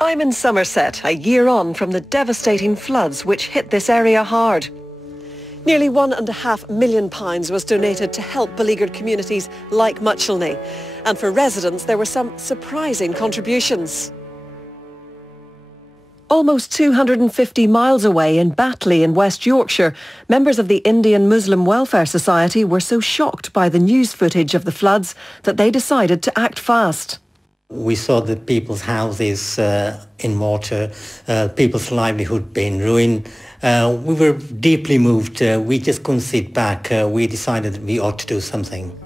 I'm in Somerset, a year on from the devastating floods which hit this area hard. Nearly £1.5 million was donated to help beleaguered communities like Muchelney. And for residents, there were some surprising contributions. Almost 250 miles away in Batley in West Yorkshire, members of the Indian Muslim Welfare Society were so shocked by the news footage of the floods that they decided to act fast. We saw the people's houses in water, people's livelihood being ruined. We were deeply moved. We just couldn't sit back. We decided that we ought to do something.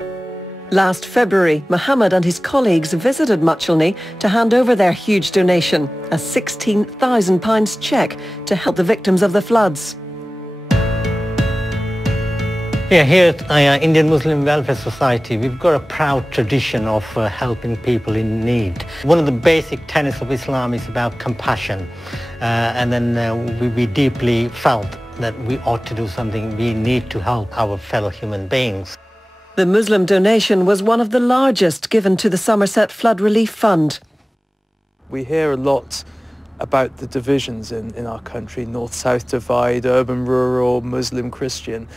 Last February, Mohammed and his colleagues visited Muchelney to hand over their huge donation, a £16,000 cheque to help the victims of the floods. Yeah, here at Indian Muslim Welfare Society, we've got a proud tradition of helping people in need. One of the basic tenets of Islam is about compassion. And then we deeply felt that we ought to do something. We need to help our fellow human beings. The Muslim donation was one of the largest given to the Somerset Flood Relief Fund. We hear a lot about the divisions in our country, north-south divide, urban-rural, Muslim-Christian.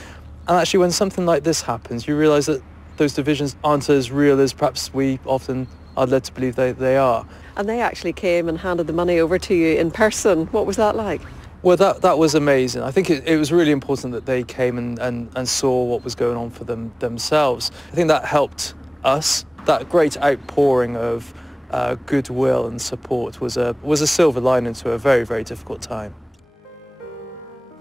And actually when something like this happens, you realise that those divisions aren't as real as perhaps we often are led to believe they are. And they actually came and handed the money over to you in person. What was that like? Well, that was amazing. I think it was really important that they came and saw what was going on for themselves. I think that helped us. That great outpouring of goodwill and support was a silver lining to a very, very difficult time.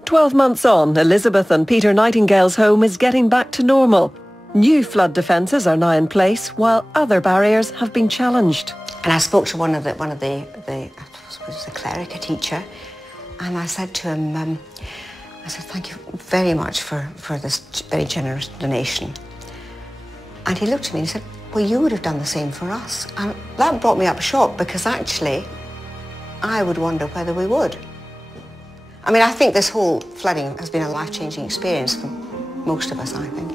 12 months on, Elizabeth and Peter Nightingale's home is getting back to normal. New flood defences are now in place, while other barriers have been challenged. And I spoke to one of the I suppose a cleric, a teacher, and I said to him, I said, thank you very much for this very generous donation. And he looked at me and he said, well, you would have done the same for us. And that brought me up short, because actually, I would wonder whether we would. I mean, I think this whole flooding has been a life-changing experience for most of us, I think.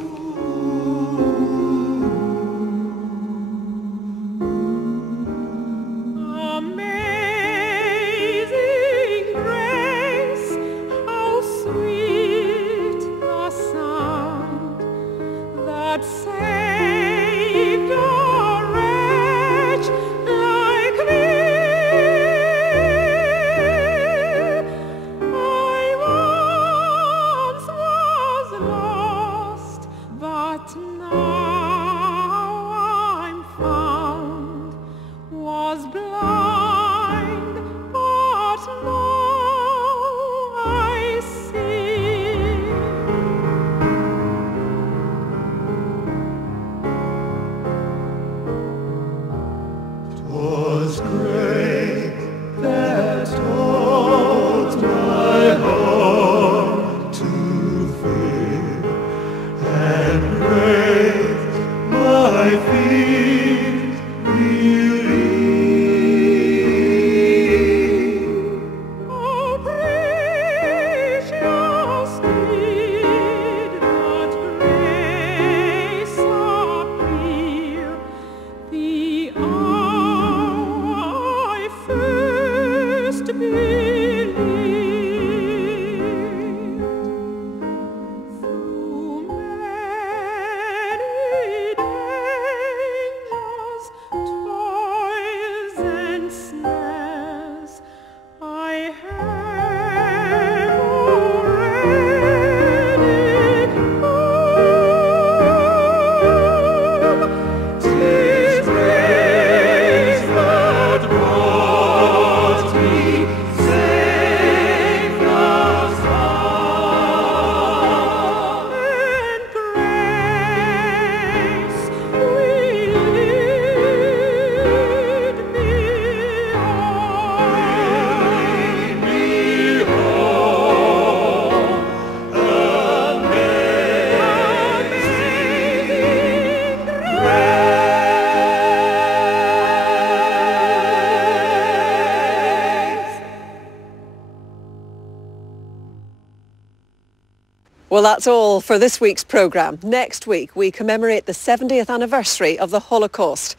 Well, that's all for this week's programme. Next week, we commemorate the 70th anniversary of the Holocaust.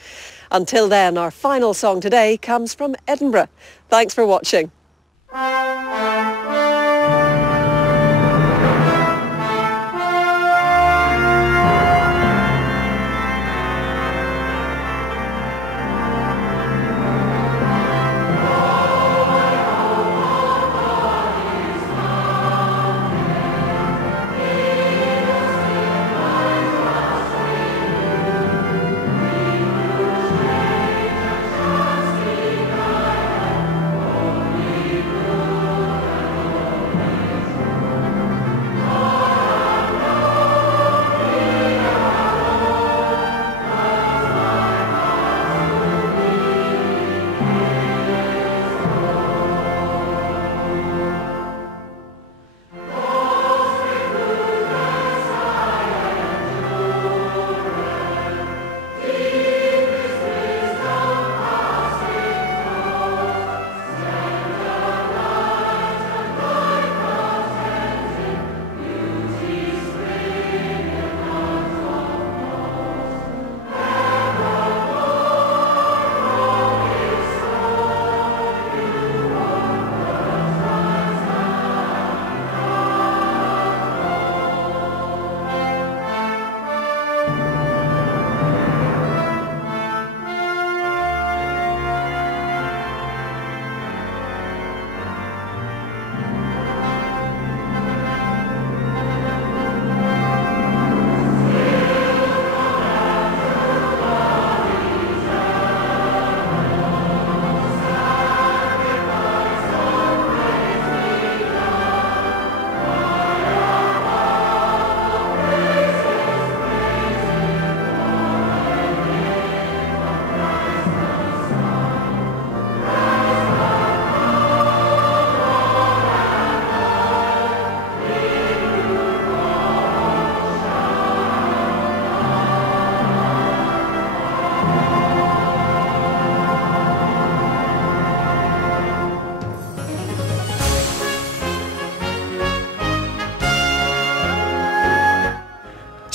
Until then, our final song today comes from Edinburgh. Thanks for watching.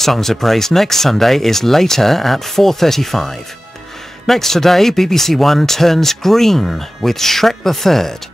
Songs of Praise next Sunday is later at 4:35. Next today, BBC One turns green with Shrek the Third.